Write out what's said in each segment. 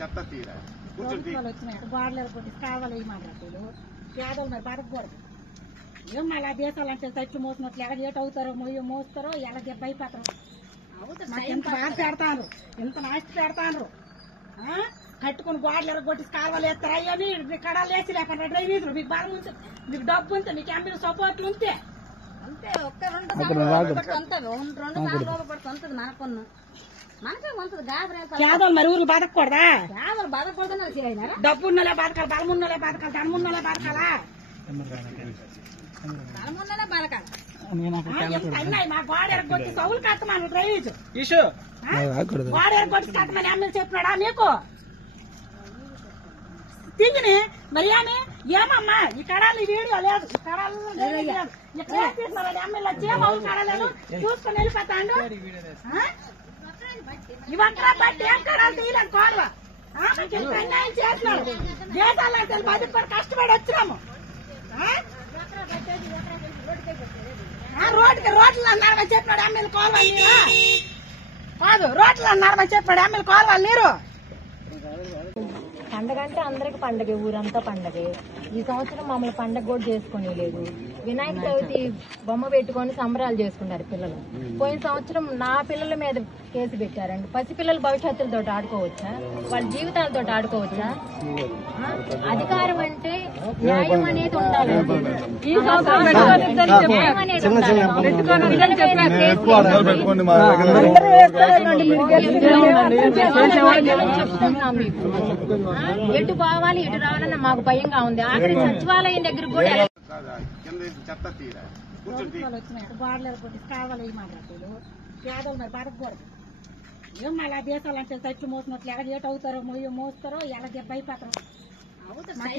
చెత్త తీరా వచ్చినాయి గోడలు కొట్టి కావాలి మాట్లాడుతూ పేదలు మరి బతకూడదు. ఏం మళ్ళీ దేశాలంటే చెట్లు మోసినట్లు ఎలా ఏట అవుతారో మోస్తారో ఎలా దెబ్బ అయిపోతారో. ఎంత బాధ పెడతాను, ఎంత నాస్తి పెడతాను. కట్టుకుని గోడలు ఎరగొట్టి కాలువలు వేస్తారు. అయ్యని కడాలు వేసి లేకుండా డ్రైనేజీలు మీకు బలం ఉంటే, మీకు డబ్బు ఉంటే, మీకు ఎంపీలు సపోర్ట్లు ఉంటే అంతే. ఒక్క రెండు సార్లు పడుతుంది మనకున్న మనకే ఉంటుంది. పేదలు మరి ఊర్లు బతకూడదా? పేదలు బతకూడదని డబ్బు ఉన్నలే బతకాలి, బలం ఉన్నలే బతకాలి, ధనం ఉన్నలే బతకాలా, బలం ఉన్నలే బతకాలి. మా గోడ ఎరగొట్టి సౌలు కట్టమని డ్రైనేజ్ గోడ ఎరగొట్టి కట్టమని ఎమ్మెల్యే చెప్పినాడా మీకు? తింగిని మరి ఏమమ్మా ఈ కడాలు వీడియో లేదు, ఈ కడాలు ఎమ్మెల్యే వచ్చి కడాలను చూసుకుని వెళ్ళిపోతాడు. ఇవంతా బట్టి ఏం కడాలు తీయలేదు కోడవ అన్యాయం చేసినారు. దేశాలు బతుకుని కష్టపడి వచ్చినాము. రోడ్లు అన్నారు చెప్పాడు ఎమ్మెల్యే కోలవాలి నీరు కాదు, రోడ్లు అన్నారు చెప్పాడు ఎమ్మెల్యే కోలవాలి నీరు. పండగ అంటే అందరికి పండగే, ఊరంతా పండగే. ఈ సంవత్సరం మమ్మల్ని పండగ కూడా చేసుకుని లేదు. వినాయక చవితి బొమ్మ పెట్టుకొని సంబరాలు చేసుకున్నారు పిల్లలు. పోయిన సంవత్సరం నా పిల్లల మీద కేసు పెట్టారండి. పసిపిల్లల భవిష్యత్తులతో ఆడుకోవచ్చా? వాళ్ళ జీవితాలతో ఆడుకోవచ్చా? అధికారం అంటే న్యాయం అనేది ఉండాలి. ఎటు పోవాలి ఎటు రావాలన్న మాకు భయంగా ఉంది. ఆఖరి సచివాలయం దగ్గర కూడా చెత్త తీరా వచ్చినాయి గోడలు కొట్టి కావాలి మాట్లాడుతూ పేదలు మరి బతకూడదు. ఏం మళ్ళీ దేశాలంటే చెట్లు మోసినట్లు ఎలా ఏట అవుతారో మోస్తారో ఎలా దెబ్బ అయిపోతారో.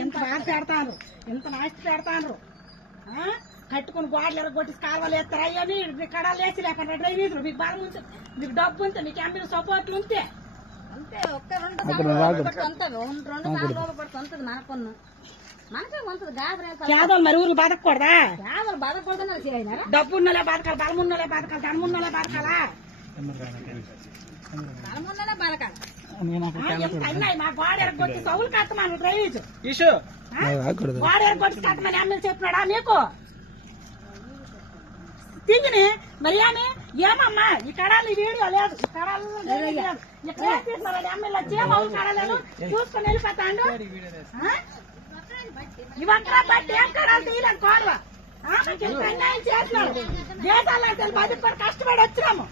ఎంత బాధ పెడతాను, ఎంత నాస్తి పెడతాను. కట్టుకుని గోడలు ఎరగొట్టి కాలువలు వేస్తారు. అయ్యని కడాలు వేసి లేకుండా డ్రైనేజీలు మీకు బలం ఉంటే, మీకు డబ్బు ఉంటే, మీకు ఎంపీలు సపోర్ట్లు ఉంటే అంతే. ఒక్క రెండు సార్లు పడుతుంది మనకున్న మనకే ఉంటుంది. పేదలు మరి ఊర్లు బతకూడదా? పేదలు బతకూడదని డబ్బు ఉన్నలే బతకాలి, బలం ఉన్నలే బతకాలి, ధనం ఉన్నలే బతకాలా, బలం ఉన్నలే బతకాలి. మా గోడ ఎరగొట్టి సౌలు కట్టమని డ్రైనేజ్ గోడ ఎరగొట్టి కట్టమని ఎమ్మెల్యే చెప్పినాడా మీకు? తింగిని మరి ఏమమ్మా ఈ కడాలు వీడియో లేదు, ఈ కడాలు ఎమ్మెల్యే వచ్చి కడాలను చూసుకుని వెళ్ళిపోతాడు. ఇవంతా బట్టి ఏం కడాలు తీయలేదు కోడవ అన్యాయం చేసినారు. దేశాలు బతుకుని కష్టపడి వచ్చినాము.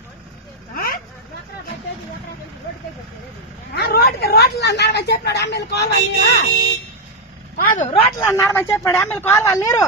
రోడ్లు అన్నారు చెప్పాడు ఎమ్మెల్యే కోలవాలి నీరు కాదు, రోడ్లు అన్నారు చెప్పాడు ఎమ్మెల్యే కోలవాలి నీరు.